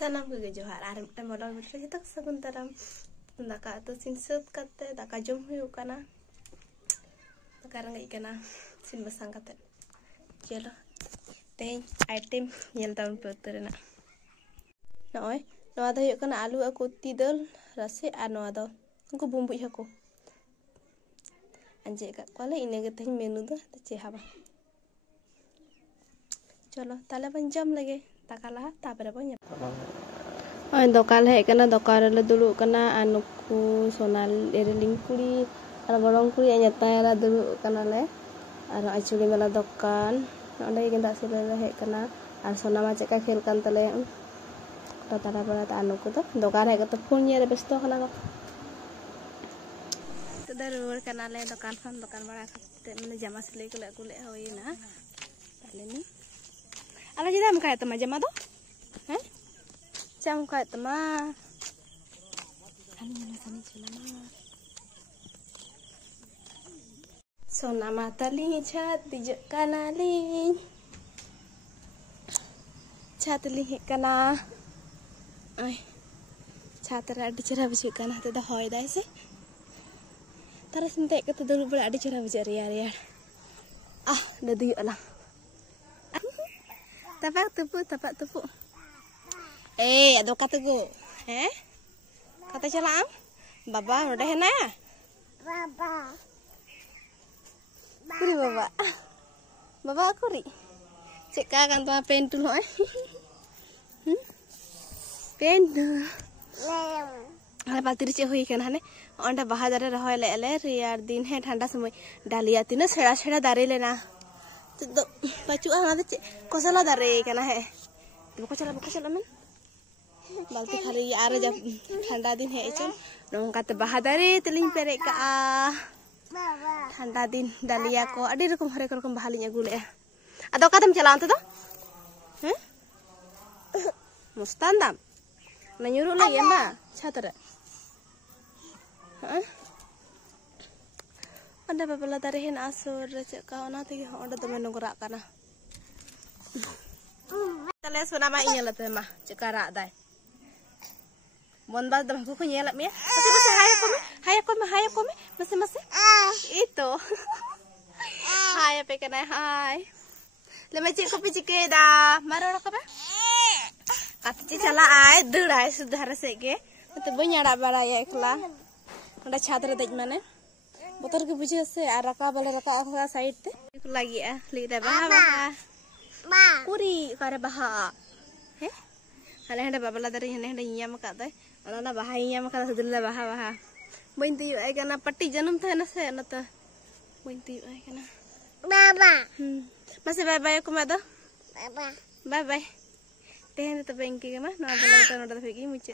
Sanam ko johan ar mita modal mitra jitak sagun taram daka tu sin sut kate daka jom huyuk kana sekarang ikana sin basang kate chelo teh item nyel tahun peterna noy noa do huyuk kana alu aku tidal rase ar noa do unku bumbu haku anje ka kwale ine ge menu do che haba cholo tale ban jam lagi takala tapare bon oi dokan he kana dokan le dulu kana anuku sonal ereling kuri ar borong kuri anyata ra dulu kana le ar achuri mala dokan onde genda sile he kana ar sona ma cheka khel kan tale tara bara ta anuku to dokan he to phone ye besto kana ko to darur kana le dokan fan dokan bara khate mane jama sile ko le kule hoina tale ni ala jidam kaya tama jama do eh jam kaya tama ani mana sani chulama sona matali chat dijo kanali chat li kana ai chat ra adi chera bujhe kana te da hoy dai se tara sinte ke to dulu bula adi chera bujhe riya ah dadi ala tapak tupu ado kata go kata chalam baba udah hena kuri baba kuri ceka kan tuh pentul hoy pentul ale baltiri che hoy kan hane onda bahadare rahoy le riyar din he thanda samay dalia tina sera sera dare lena तो बच्चू आना दे कोसला दरे कना है बुको चला men बाल्टी खाली यार जब ठंडा दिन है चल नोंका ते बहादरे तलिंग पेरे का ठंडा दिन डालिया को अडी रकम हरे रकम बहालिंग अगु ले अदो कातम चला अंत तो हैं मुस्तान दाम नयुरु ले यमा छातरे हैं anda babala darehin asur ceka ona tegi onda dome nongrak kana tale sona ma inyala te ma ceka ra dai bonba dam ku nyela me masih haya ko me masih itu haya pe kana hai le me cek ko picike da maro ka ba katci chala ai dudai sudhara sege te bonyara bara ya ekla onda chadra dej mane बोतर के बुझे से आ रका बले रका होगा side ते लगी आ ले रे बहा पूरी करे बहा हे हले हंडे बाबला दरे हने हंडे इयाम का दे ना बहा इयाम का सदले बहा बंती आई कना पट्टी जन्म थे ना से न त बंती आई कना बाबा मसे बाय बाय को मदो बाय बाय तेन तो बैंक के मा ना बला तो न दे की मुचे